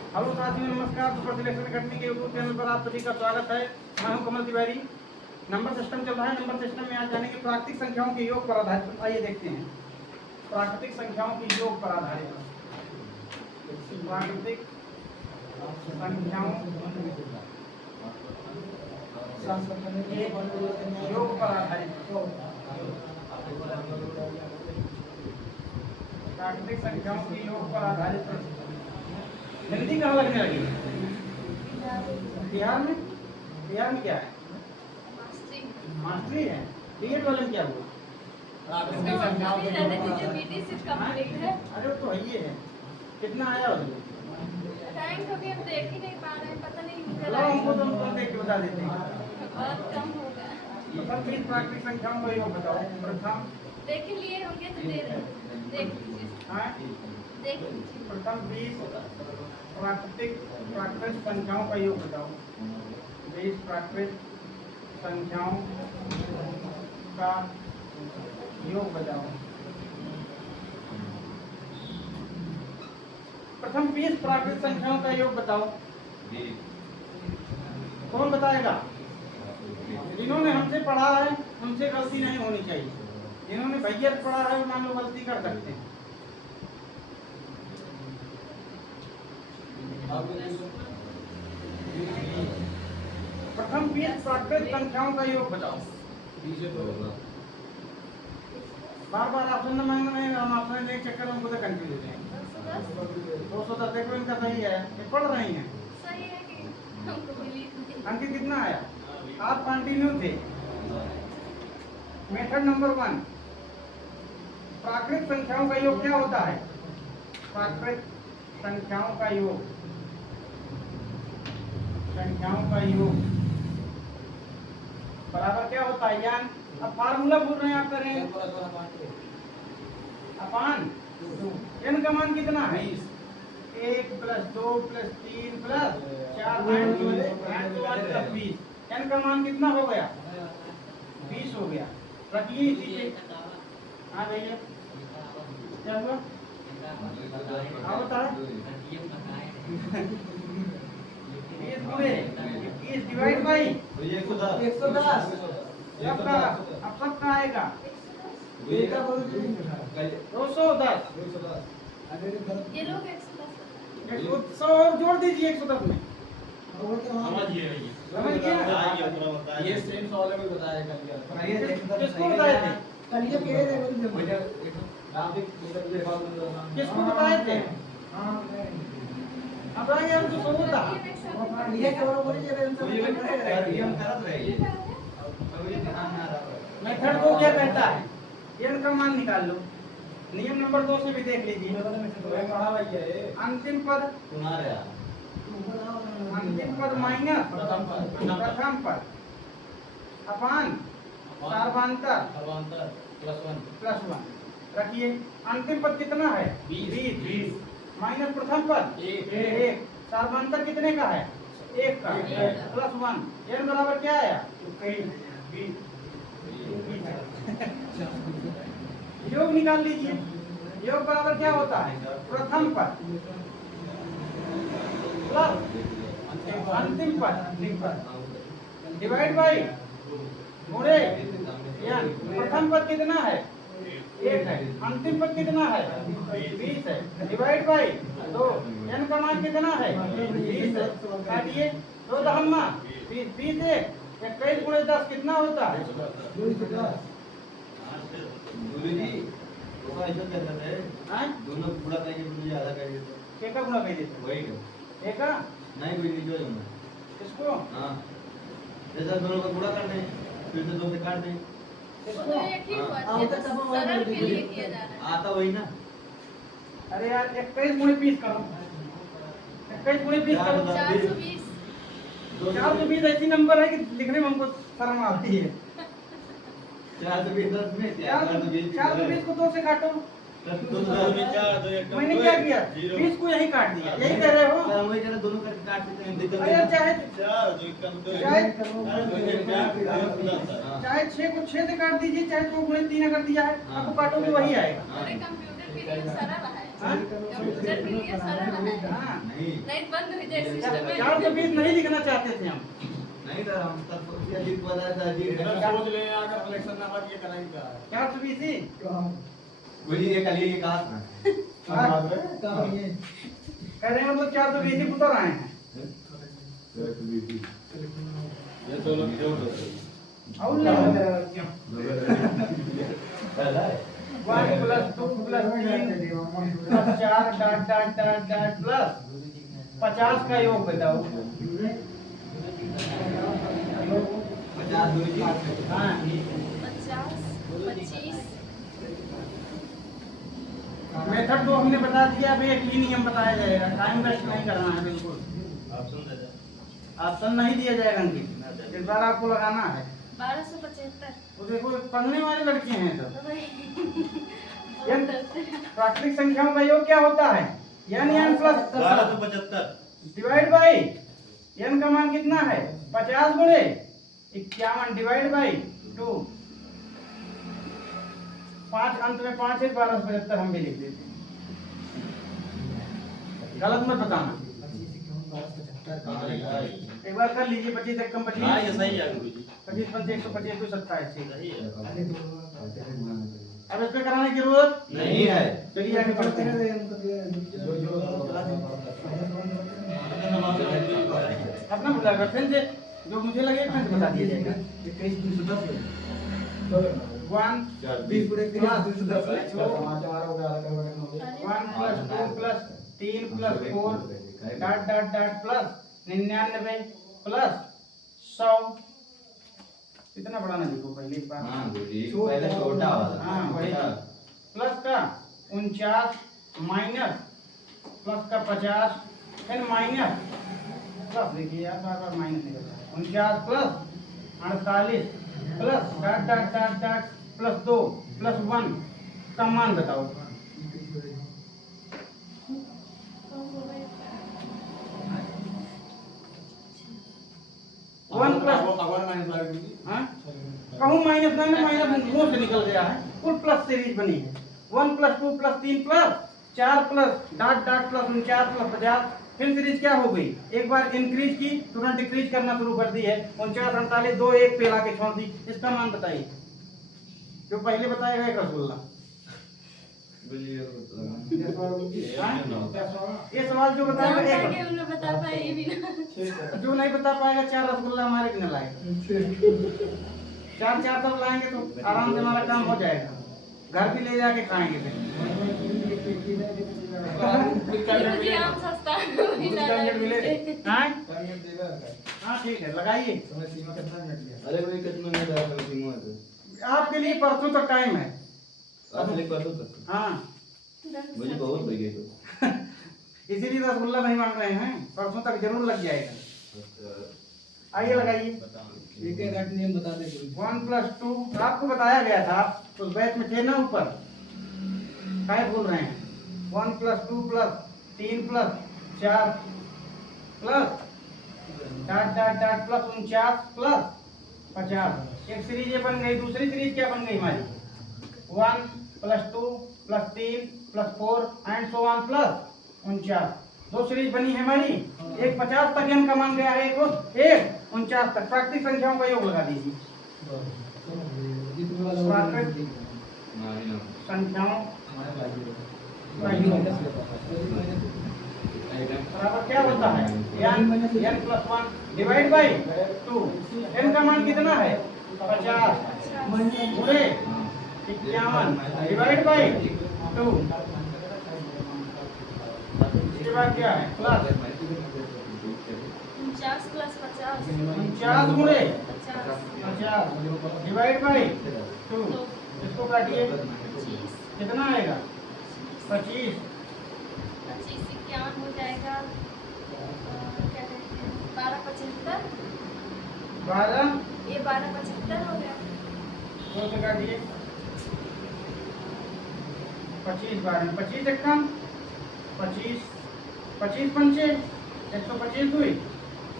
Hello साथियों, नमस्कार। Super selection academy के यूट्यूब चैनल पर आप सभी का स्वागत है। मैं हूं कमल तिवारी। नंबर सिस्टम चल रहा है। नंबर सिस्टम में आज जानेंगे प्राकृतिक संख्याओं के योग पर आधारित। आइए देखते हैं प्राकृतिक संख्याओं के योग पर आधारित। प्राकृतिक संख्याओं के योग पर आधारित। प्राकृतिक संख्याओं के योग पर आधारित हिंदी कहाँ लगने लगी? बिहार में? बिहार में क्या है? मास्टरी है। बीएड वाला क्या हुआ? प्राकृतिक संख्याओं के योग पर अरे तो ये है। कितना आया उसमें? रैंक अभी हम देख ही नहीं पा रहे हैं, पता नहीं चलो हमको तो हम देख के बता देते हैं। बहुत कम होगा। मतलब फिर प्राकृतिक संख्याओं का योग बताओ। प्रथम देख लिए होंगे तो दे रहे हैं। देख लीजिए। हाँ, देख लीजिए। प्रथम 20 प्राकृतिक संख्याओं का योग बताओ। 20 प्राकृतिक संख्याओं का योग बताओ। प्रथम 20 प्राकृतिक संख्याओं का योग बताओ। कौन बताएगा? जिन्होंने हमसे पढ़ा है, हमसे गलती नहीं होनी चाहिए। जिन्होंने भैया पढ़ा है वो मान लो गलती कर सकते हैं। प्रथम 20 प्राकृतिक संख्याओं का योग बताओ। बार बार ऑप्शन न मांगना है। हम ऑप्शन देने के चक्कर में हमको तो कंफ्यूज हो जाएंगे। 210 देखो इनका सही है। ये पढ़ रही हैं। सही है कि हमको बिलीव नहीं। अंकित कितना आया? आप कंटिन्यू थे। मेथड नंबर 1, प्राकृतिक संख्याओं का योग क्या होता है? प्राकृतिक संख्याओं का योग, संख्याओं का योग बराबर क्या होता है? यान अब फार्मूला बोल रहे हैं आप करें अपान n का मान कितना है? 1 + 2 + 3 + 4 + 20। n का मान कितना हो गया? 20 हो गया। रखिए इसी पे। हाँ भैया क्या हुआ? हाँ बता। 20 गुणे 21 डिवाइड बाई 110। अब सबका आएगा 210। ये लोग 110 100 जोड़ दीजिए 110 में। समझ गया? ये सेम सवाल में बताया किसको बताए थे? किसको बताए थे? अब आगे हम तो सोच था। मेथड 2 क्या कहता है? n का मान निकाल लो। नियम नंबर 2 से भी देख लीजिए। अंतिम पद माइनस प्रथम पद अपान सर्वांतर प्लस 1। रखिए अंतिम पद कितना है? 20 माइनस प्रथम पद 1। सर्वांतर कितने का है? 1 का प्लस 1। n बराबर क्या आया? 20। योग निकाल लीजिए। योग बराबर क्या होता है? प्रथम पद प्लस अंतिम पद डिवाइड बाई गुणे n। प्रथम पद कितना है? 1 है। अंतिम पद कितना है? 20 है। Divide by 2। n का मान कितना है? 20 है। काटिए 2 दहम्मा 20 20 21 गुणे 10 कितना होता है? दोनों गुणा करके मुझे आधा कर देते एक का गुणा कर देते वही एक का नहीं कोई नहीं जो इसको हाँ जैसा दोनों का गुणा कर दें फिर से 2 से काट दें तो एक ही हुआ। सरल के लिए किया जा रहा है। आता वही ना। अरे यार 21 गुणे 20 करो। 21 गुणे 20 करो। 420 420 ऐसी नंबर है कि लिखने में हमको शर्म आती है। 420 10 में 420 को 2 से काटो। मैंने क्या किया? 20 को यही काट दिया। यही कह रहे हो? वही कह रहे दोनों करके काट देते हैं। अरे चाहे 6 को 6 से काट दीजिए, चाहे 2 गुणे 3 अगर दिया है आपको काटोगे वही आएगा। अरे कंप्यूटर के लिए सरल है। हाँ? कंप्यूटर के लिए सरल है। हाँ नहीं नहीं बंद हो जाए सिस्टम में। 420 नहीं लिखना चाहते थे हम। नहीं था हम तब सोचिए अजीत वाला था अजीत सोच ले अगर इलेक्शन ना बात ये कराएंगे क्या 420 ही वही ये कल ये कहा था कह रहे हैं हम लोग 420 ही उतर आए हैं। ये तो लोग क्यों और ले 1 plus 2 plus 3 plus 4 dot dot dot dot plus 50 का योग बताओ। 50 दूरी की हाँ 50 25 मेथड तो हमने बता दिया। अभी एक ही नियम बताया जाएगा। टाइम वेस्ट नहीं करना है बिल्कुल। ऑप्शन नहीं दिया जाएगा अंकित। इस बार आपको लगाना है। 1275 वो देखो पढ़ने वाले लड़के हैं सब। बहुत डरते हैं। प्राकृतिक संख्याओं का योग क्या होता है? n n plus 1275 divide by n का मान कितना है? 50 गुणे 51 डिवाइड बाई 2। 5 अंत में 5 है 1275 हम भी लिख देते हैं। गलत मत बताना। एक बार कर लीजिए। 25 एक कम 25 हां ये सही है गुरुजी 25 पंचे 125 2 27 ठीक है। अब इस पे कराने की जरूरत नहीं है चलिए आगे बढ़ते हैं। अपना बुलाएगा फिर से जो मुझे लगे फिर से बता दीजिएगा। 1 20 पूरे 1 plus 2 plus 3 plus 4 dot dot dot plus 99 plus 100। इतना बड़ा ना लिखो पहले एक बार। हां गुरुजी पहले छोटा वाला हाँ वही प्लस का 49 माइनस प्लस का 50 फिर माइनस प्लस। देखिए यार बार बार माइनस निकल रहा है। 49 plus 48 plus dot dot dot dot plus 2 plus 1 का मान बताओ। वन प्लस अगर माइनस लगा गुरुजी हाँ कहूँ माइनस नहीं ना माइनस मुंह से निकल गया है। कुल प्लस सीरीज बनी है। 1 plus 2 plus 3 plus 4 plus dot dot plus 49 plus 50। फिर सीरीज क्या हो गई? एक बार इंक्रीज की तुरंत डिक्रीज करना शुरू कर दी है। 49 48 2 1 पे ला के छोड़ दी। इसका मान बताइए। जो पहले बताएगा एक रसगुल्ला। हाँ? ये सवाल जो बताएगा एक उन्हें बता पाए ये भी ना। जो नहीं बता पाएगा 4 रसगुल्ला हमारे भी न लाएगा। 4 तब लाएंगे तो आराम से हमारा काम हो जाएगा। घर भी ले जाके खाएंगे फिर। गुरुजी आम सस्ता है, वही कुछ ज्यादा टारगेट मिले। मिलते हैं। हाँ टारगेट देगा हाँ ठीक है लगाइए। समय सीमा कितना मिनट लिया अरे भाई कितना मिनट है सीमा है आपके लिए परसों तक टाइम है। आप लिख पाते तो हाँ मुझे बहुत हो गई तो इसीलिए रसगुल्ला नहीं मांग रहे हैं। परसों तक जरूर लग जाएगा। आइए लगाइए। एक एक नियम बता दे गुरुजी 1 प्लस 2 आपको बताया गया था। उस बैच में थे ना ऊपर। क्या बोल रहे हैं? 1 plus 2 plus 3 plus 4 plus dot dot dot plus 49 plus 50। एक सीरीज ये बन गई। दूसरी सीरीज क्या बन गई हमारी? 1 plus 2 plus 3 plus 4 and so on plus 49। 2 series बनी है हमारी। एक 50 तक n का मान गया है। एक 49 तक। प्राकृतिक संख्याओं का योग लगा दीजिए। प्राकृतिक संख्याओं बराबर क्या होता है? n plus 1 divide by 2। n का मान कितना है? 50 गुणे 51 डिवाइड बाई 2। इसके बाद क्या है? प्लस 49 प्लस 50 49 गुणे 50 50 डिवाइड बाई 2। इसको काटिए 25 कितना आएगा? 25 25 51 हो जाएगा। क्या कहते हैं 1275। 12 ये 1275 हो गया। 2 से काटिए 25 12 25 इक्का 25 25 पंचे 125 हुई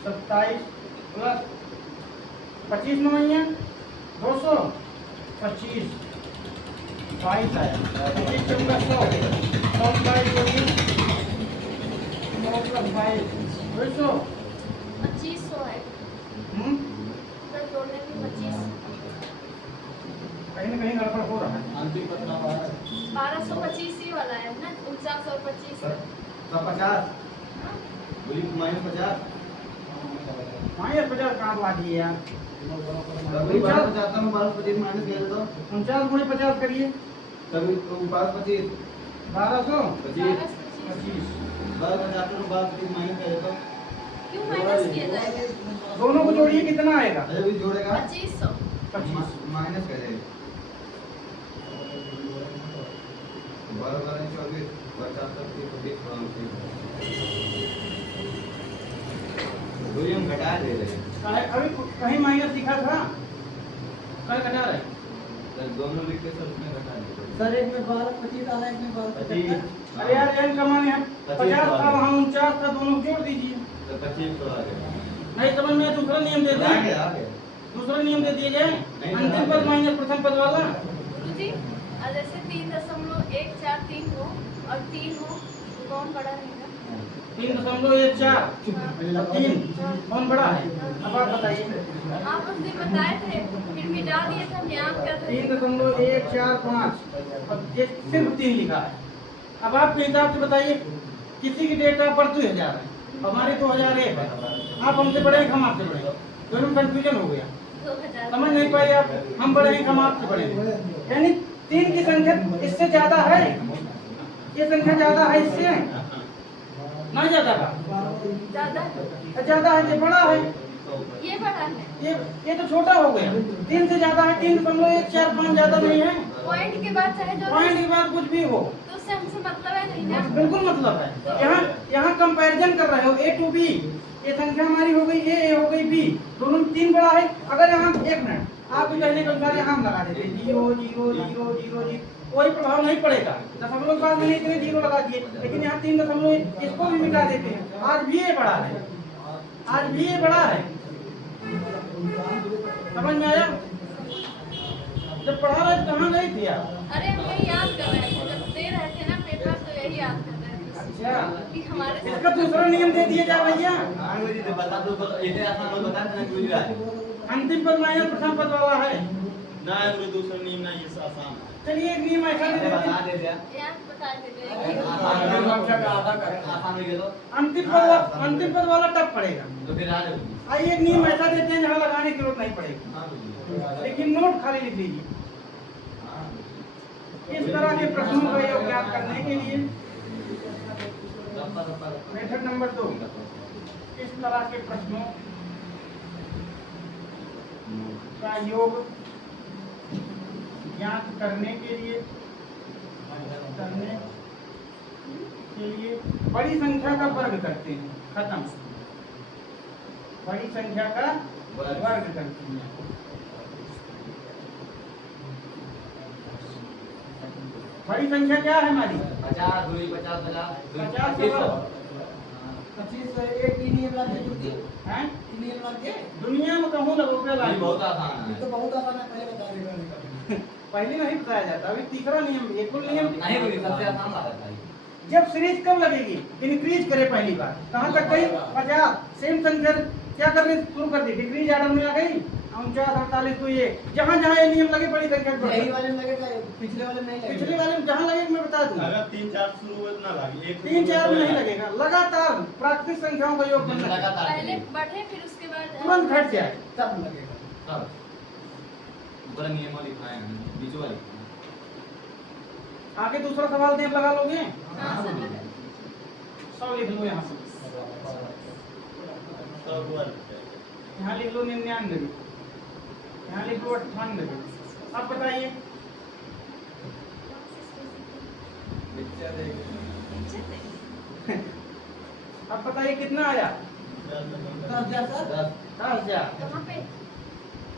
27 प्लस 25 9 200 25 22 आया। 25 चौका 100 100 22 24 प्लस 22 200 2500 है। तो जोड़ने में 25 कहीं ना कहीं गड़बड़ हो रहा है। अंतिम पत्ता हुआ है 1225 ही वाला है ना, 49 और 25 सब 50 बोली -50 -50 कहाँ ला दिए यार? कभी 12 में 12 माइनस किया तो 49 गुणे 50 करिए, कभी 12 1200 25 25 12 में 12 माइनस किया तो क्यों माइनस किया जाएगा? दोनों को जोड़िए कितना आएगा? अरे भी जोड़ेगा 2500 25 माइनस करेगा 12 24 50 25 हम घटा दे रहे हैं अभी कहीं माइनस दिखा था, कल घटा रहे सर दोनों लिख के सर उसमें घटा दे सर एक में 12 25 आ रहा है, एक में 12 25 अरे यार एन का मान यहाँ 50 था, वहाँ 49 था, दोनों को जोड़ दीजिए। तो 25 तो आ गया नहीं समझ में, दूसरा नियम दे आ दें, गया दूसरा नियम दे दिया जाए, अंतिम पद माइनस प्रथम पद वाला। गुरुजी, जैसे 3.143 हो और 3 हो तो कौन बड़ा रहेगा? 3.14 3 कौन बड़ा है? अब आप बताइए। आप उस दिन बताए थे, फिर मिटा दिए थे, हम याद कर रहे थे। 3.145 और ये सिर्फ 3 लिखा है। अब आपके हिसाब से बताइए, किसी की डेट ऑफ बर्थ 2000 है, हमारी 2001 है, आप हमसे बड़े हैं, हम आपसे बड़े हैं, दोनों में कंफ्यूजन हो गया, 2000 समझ नहीं पाए आप, हम बड़े हैं, हम आपसे बड़े हैं, यानी 3 की संख्या इससे ज्यादा है, ये संख्या ज्यादा है इससे, ना ज्यादा का ज्यादा है। ज्यादा है, ये बड़ा है, ये बड़ा है। ये तो छोटा हो गया, 3 से ज्यादा है, 3.145 ज्यादा नहीं है, पॉइंट के बाद चाहे जो पॉइंट के बाद कुछ भी हो, तो उससे हमसे मतलब है नहीं ना। बिल्कुल मतलब है। यहाँ कंपैरिजन कर रहे हो A to B, ये संख्या हमारी हो गई A हो गई B, दोनों में 3 बड़ा है। अगर यहाँ 1 मिनट आप भी कहने के अनुसार यहाँ हम लगा देते 0 0 0 0 0, कोई प्रभाव नहीं पड़ेगा, दशमलव के बाद मैंने इतने 0 लगा दिए, लेकिन यहाँ 3 दशमलव इसको भी मिटा देते हैं, आज भी ये बड़ा है, आज भी ये बड़ा है, समझ में आया? जब पढ़ा रहे कहाँ गई थी आप? अरे हम यही याद कर रहे थे, जब दे रहे थे ना पेपर तो यही याद कर रहे थे अच्छा, कि हमारे इसका दूसरा नियम दे दिया जाए भैया, हां मुझे तो बता दो, इसे आसान हो बता देना कि मुझे अंतिम पद माइनस प्रथम पद वाला है। ना मुझे दूसरा नियम ना ये आसान है चलिए एक नियम ऐसा दे देते हैं, दे दिया याद बता देते हैं। आसान हो गया तो अंतिम पद वाला टफ पड़ेगा। तो फिर आ जाओ आइए एक नियम ऐसा देते हैं जहाँ लगाने की जरूरत नहीं पड़ेगी, लेकिन नोट खाली लिख लीजिए। इस तरह के प्रश्नों का योग ज्ञात करने के लिए मेथड नंबर 2, इस तरह के प्रश्नों का योग ज्ञात करने के लिए बड़ी संख्या का वर्ग करते हैं, खत्म, बड़ी संख्या का वर्ग करते हैं। बड़ी संख्या क्या है हमारी? 50 2 50 50 25 एक ही नियम लग गया जुड़ हैं? नियम लग गया, दुनिया में कहूँ लगोगे ये बहुत आसान ये है तो बहुत आसान है, पहले बता देगा। पहले नहीं बताया जाता, अभी तीसरा नियम, एक और नियम। नहीं कोई सबसे आसान लगा था जब सीरीज कब लगेगी? इंक्रीज करे पहली बार, कहाँ तक गई? 50, सेम संख्या क्या करने शुरू कर दी, डिक्रीज आर्डर में आ गई, 49 48 तो ये जहाँ जहाँ ये नियम लगे बड़ी संख्या बढ़ यही गई। वाले में लगेगा, पिछले वाले में नहीं लगेगा। पिछले वाले में जहाँ लगे मैं बता दूँ, अगर 3 4 शुरू हुए तो ना लगे, 3 4 में नहीं लगेगा, लगातार प्राकृतिक संख्याओं का योग करना है। लगातार पहले बढ़े फिर उसके बाद तुरंत घट जाए। तब लगेगा। सब पूरा नियम लिखाए हैं बीच वाली आगे दूसरा सवाल देर लगा लोगे? हाँ सर लगा। 100 लिख लो यहाँ से, सब वर्ग यहाँ लिख लो 99, यहाँ लिख लो 98। अब बताइए अब बताइए कितना आया? 10,000 सर, 10,000। कहाँ पे?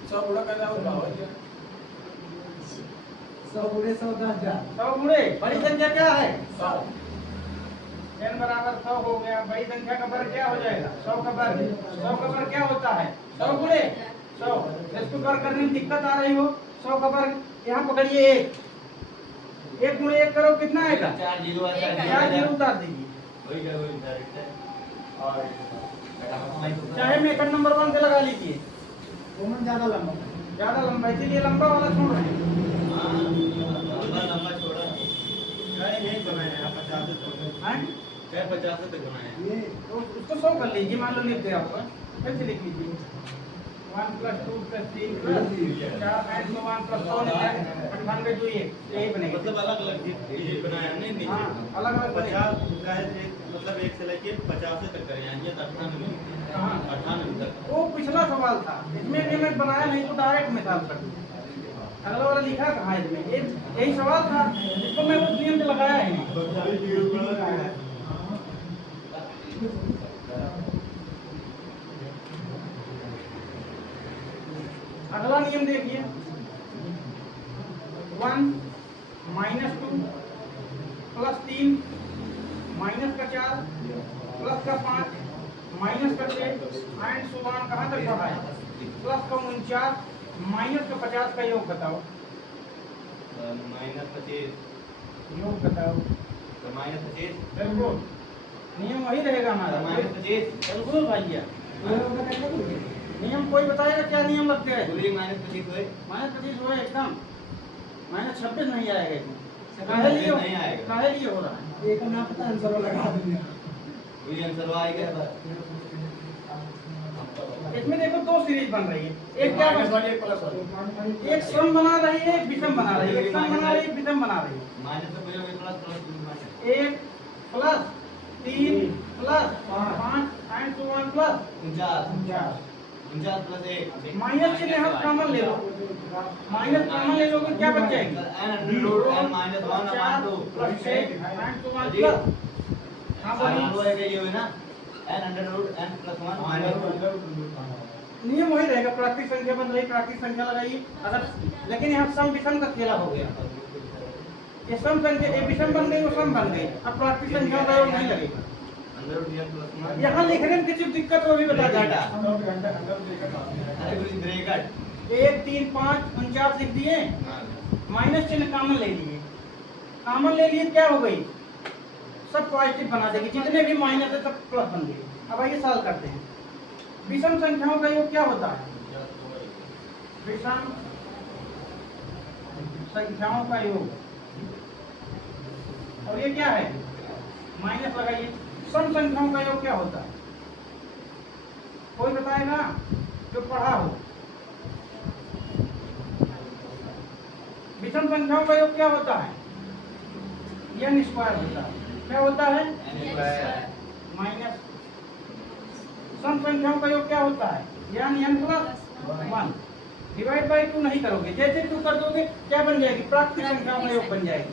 100 गुणा कर रहा हूँ, 100 गुणे 100 10,000। 100 गुणे बड़ी संख्या क्या है? 100 n बराबर 100 हो गया, बड़ी संख्या का वर्ग क्या हो जाएगा? 100 का वर्ग। 100 का वर्ग क्या होता है? 100 गुणे 100। इसको वर्ग करने में दिक्कत आ रही हो, 100 का वर्ग यहाँ पकड़िए 1 गुणे 1 करो, कितना आएगा? 4 0 एक 4 जीरो उतार दीजिए, वही क्या वही डायरेक्ट है चाहे मेथड नंबर 1 से लगा लीजिए, कॉमन ज्यादा लंबा ज्यादा लंबा, इसीलिए लंबा वाला छोड़ रहे हैं। लंबा छोड़ा नहीं बनाए हैं 50 तक हैं? 50 तक बनाए हैं। ये तो उसको 100 कर लीजिए, मान लो लिख दिया आपका, फिर से लिख लीजिए 1 + 2 + 3 + 4 8 + 1 + 100 98 जो ये यही बनेगा। मतलब अलग अलग ये बनाया है नहीं हाँ, नीचे अलग अलग बनेगा। 50 का है मतलब 1 से लेके 50 तक करें ये 98 हाँ, 98 तक। वो पिछला सवाल था, इसमें भी मैं बनाया नहीं तो डायरेक्ट मिसाल कर दूं। अगला वाला लिखा कहाँ है इसमें? यही सवाल था, इसको मैं उस नियम से लगाया ही नहीं। अगला नियम देखिए 1 - 2 + 3 -4 +5 -6 एंड सो ऑन कहाँ तक पढ़ा है? +49 -50 का योग बताओ, -25 योग बताओ। तो -25 बिल्कुल नियम वही रहेगा हमारा, -25 बिल्कुल भैया। नियम कोई बताएगा क्या नियम लगते हैं? पूरी -25 हुए -25 हुआ एकदम, -26 नहीं आएगा इसमें। काहे लिए नहीं आएगा? काहे लिए हो रहा है? एक ना पता आंसर लगा दूंगा। वही आंसर आएगा। इसमें देखो 2 सीरीज बन रही है, एक क्या एक सम बना रही है, एक विषम बना रही है, एक सम बना रही है, एक विषम बना रही है। माइनस से पहले plus 1 + 3 + 5 and so on +। 49 + 1 minus चिन्ह हम कॉमन ले लो, माइनस कॉमन ले लोगे क्या बच जाएगी? n √ n - 1 + 2 + 6 and so on जी। +। हाँ वो बोलिए। है ये हुई ना n √ n + 1 नियम वही रहेगा, प्राकृतिक संख्या बन रही, प्राकृतिक संख्या लगाइए। अगर लेकिन यहाँ सम विषम का खेला हो गया, ये सम संख्या ये विषम बन गई, वो सम बन गई, अब प्राकृतिक संख्या का योग नहीं लगेगा। यहाँ लिखने में किसी दिक्कत हो भी बता देगा। अरे गुरु ब्रेकट 1 3 5 49 लिख दिए, माइनस चिन्ह कॉमन ले लिए, कॉमन ले लिए क्या हो गई? सब पॉजिटिव बना देगी, जितने भी माइनस है सब प्लस बन गए। अब आइए सॉल्व करते हैं। विषम संख्याओं का योग क्या होता है? विषम संख्याओं का योग, और ये क्या है? माइनस लगाइए। सम संख्याओं का योग क्या होता है? कोई बताएगा जो पढ़ा हो? विषम संख्याओं का योग क्या होता है? n² होता है। क्या होता है? माइनस। सम संख्याओं का योग क्या होता है? n + 1 डिवाइड बाई 2 नहीं करोगे, जैसे 2 कर दोगे क्या बन जाएगी? प्राकृतिक संख्याओं का योग बन जाएगी।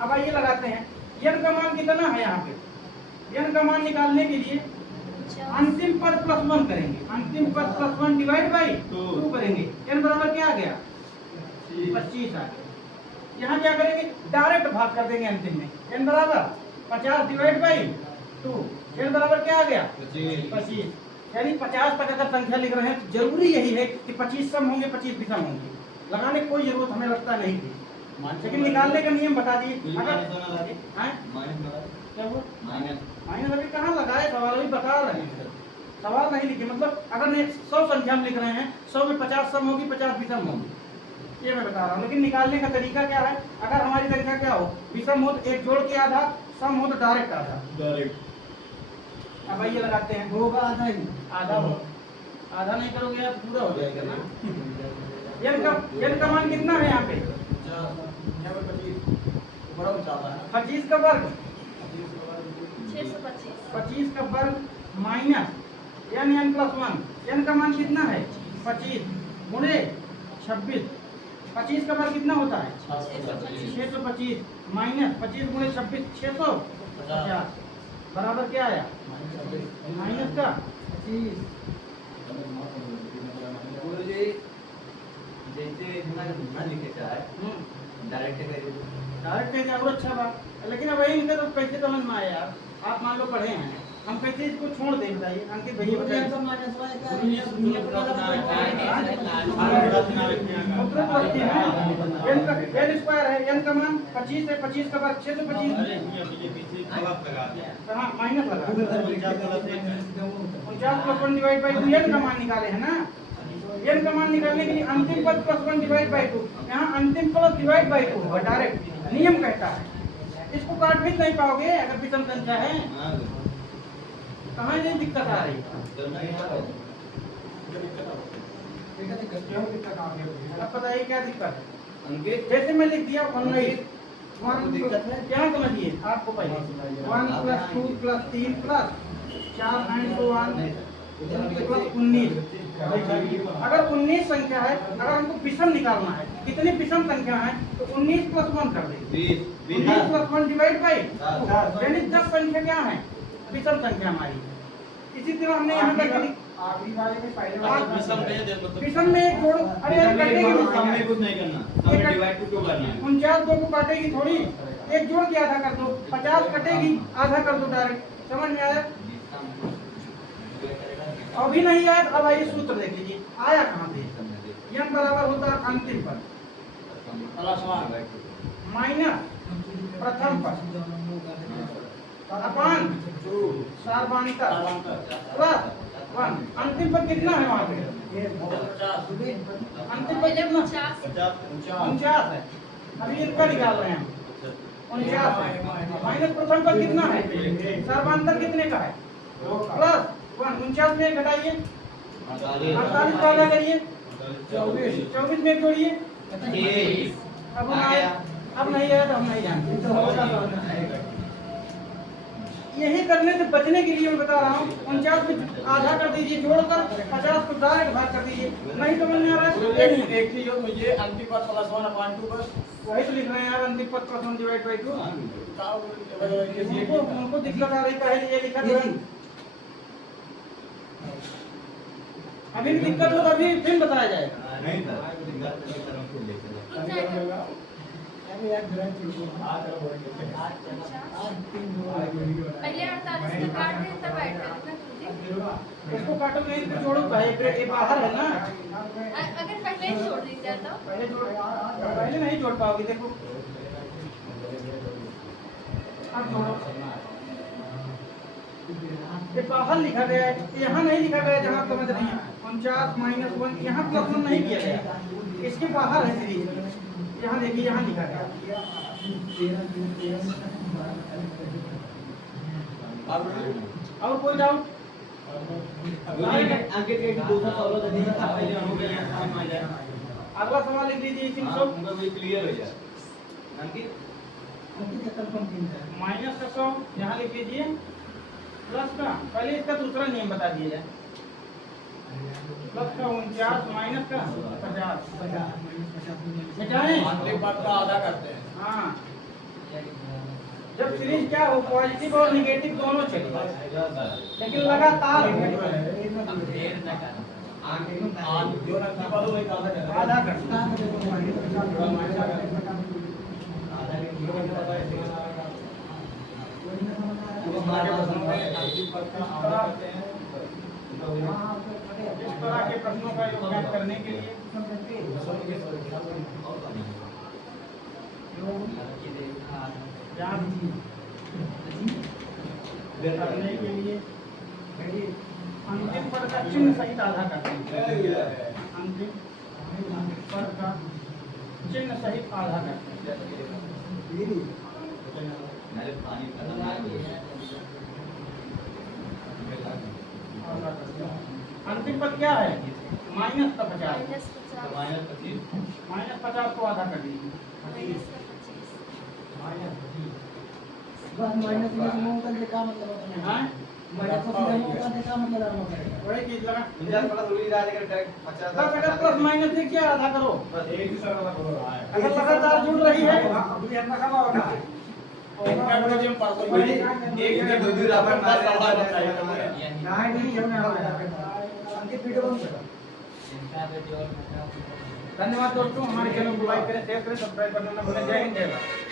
अब आइए लगाते हैं, n का मान कितना है? यहाँ पे n का मान निकालने के लिए अंतिम पद +1 करेंगे, अंतिम पद +1 डिवाइड बाई 2 करेंगे, n बराबर क्या आ गया? 25 आ गया। यहाँ क्या करेंगे? डायरेक्ट भाग कर देंगे अंतिम में, n बराबर 50 डिवाइड बाई 2, n बराबर क्या आ गया? 25। यानी 50 तक अगर संख्या लिख रहे हैं तो जरूरी यही है कि 25 सम होंगे, 25 विषम होंगे। लगाने की कोई जरूरत हमें लगता नहीं थी, लेकिन निकालने का नियम बता दिए। अगर क्या हुआ? माइनस अभी कहाँ लगाए, सवाल अभी बता रहे हैं, सवाल नहीं लिखे। मतलब अगर 100 संख्या में लिख रहे हैं, 100 में 50 सम होगी, 50 विषम होगी, ये मैं बता रहा हूँ। लेकिन निकालने का तरीका क्या है? अगर हमारी संख्या क्या हो? विषम हो तो एक जोड़ के आधा, सम हो तो डायरेक्ट आधा। अब आइए लगाते हैं, होगा आधा ही। आधा हो, आधा नहीं करोगे आप पूरा हो जाएगा ना। n का मान कितना है यहाँ पे? 25 का वर्ग, 25 का वर्ग माइनस n + 1, n का मान कितना है? 25 गुणे 26, 25 का वर्ग कितना होता है? 625 माइनस 25 गुणे 26 650 बराबर क्या आया? माइनस का 25। जैसे ना लिखे चाहे डायरेक्ट करिए, डायरेक्ट कहीं और अच्छा बात, लेकिन अब वही इनका तो कैसे समझ में आया यार? आप मान लो पढ़े हैं, हम कैसे इसको छोड़ दें बताइए? अंकित भैया बताइए। n² है, n का मान 25 है, 25 का वर्ग 625। हाँ माइनस लगा, 49 + 1 डिवाइड बाई 2 n का मान निकाले है ना। n का मान निकालने के लिए अंतिम पद + 1 डिवाइड बाई 2, यहाँ अंतिम प्लस डिवाइड बाई 2 होगा, डायरेक्ट नियम कहता है। इसको काट भी नहीं पाओगे अगर विषम संख्या है। कहाँ ये दिक्कत आ रही है? अब बताइए क्या दिक्कत है? जैसे मैं लिख दिया 19 क्या समझिए आपको पहले 1 + 2 + 3 + 4 9 तो 1 + 19। अगर 19 संख्या है, अगर हमको विषम निकालना है, कितनी विषम संख्या है तो 19 + 1 कर देंगे। 19 + 1 डिवाइड बाई, यानी 10 संख्या क्या है विषम संख्या हमारी। इसी तरह हमने यहाँ तक आखिरी वाले में पहले विषम में एक जोड़, अरे यार कटेगी में कुछ नहीं करना, हमें डिवाइड टू करना है। 49 2 को काटेगी थोड़ी, एक जोड़ के आधा कर दो, 50 कटेगी आधा कर दो डायरेक्ट। समझ में आया? अभी नहीं आया अब आइए सूत्र देख लीजिए आया कहाँ से। n बराबर होता है अंतिम पद माइनस प्रथम पद अपान सार्वधानिक प्लस 1। अंतिम पद कितना है वहाँ पे? अंतिम पद कितना? 49 है। अभी इनका निकाल रहे हैं हम। 49 है माइनस प्रथम पद कितना है? सर्वांतर कितने का है? प्लस 1। 49 में घटाइए, 48 का आधा करिए, 24 में जोड़िए। अब नहीं आया तो हम नहीं जानते। यही करने से बचने के लिए मैं बता रहा हूँ 49 में आधा कर दीजिए जोड़कर, 50 को डायरेक्ट भाग कर दीजिए। नहीं समझ में आ रहा है? एक ही जो मुझे अंतिम पद +1 अपान 2 बस वही तो लिख रहे हैं यार, अंतिम पद + 1 डिवाइड बाई 2। उनको दिक्कत आ रही पहले ये लिखा था। अभी भी दिक्कत हो तो अभी फिर बताया जाएगा। नहीं था पहले 48 को काट दें तब ऐड करना। इसको काटो नहीं इसको जोड़ो, ये बाहर है ना। अगर पहले ही छोड़ दीजिए तो पहले नहीं जोड़ पाओगे। देखो अब जोड़ो, ये बाहर लिखा गया है, यहाँ नहीं लिखा गया जहाँ समझ रही है। 49 - 1 यहाँ +1 नहीं किया गया, इसके बाहर है सीरीज। यहाँ देखिए यहाँ लिखा गया। और कोई डाउट? अगला सवाल लिख लीजिए इसी में क्लियर हो जाए। माइनस का 100 यहाँ लिख लीजिए, प्लस का पहले इसका दूसरा नियम बता दिया जाए। प्लस का 49 माइनस का 50 घटाएं, अंतिम पद का आधा करते हैं। हाँ जब सीरीज क्या हो पॉजिटिव और निगेटिव दोनों चले, लेकिन लगातार आधा इस तरह के प्रश्नों का योगदान करने के लिए करने के लिए अंतिम पद का चिन्ह सहित आधा करते हैं। अंतिम पद का चिन्ह सहित आधा करते हैं। अंतिम पद क्या है? माइनस का 50। माइनस 50 को आधा कर दीजिए। हाँ? वही चीज लगा। बस अगर प्लस माइनस देखिए आधा करो। अगर लगातार जुड़ रही है धन्यवाद दोस्तों। हमारे चैनल को लाइक करें, शेयर करें, सब्सक्राइब करना न भूलें। जय हिंद जय भारत।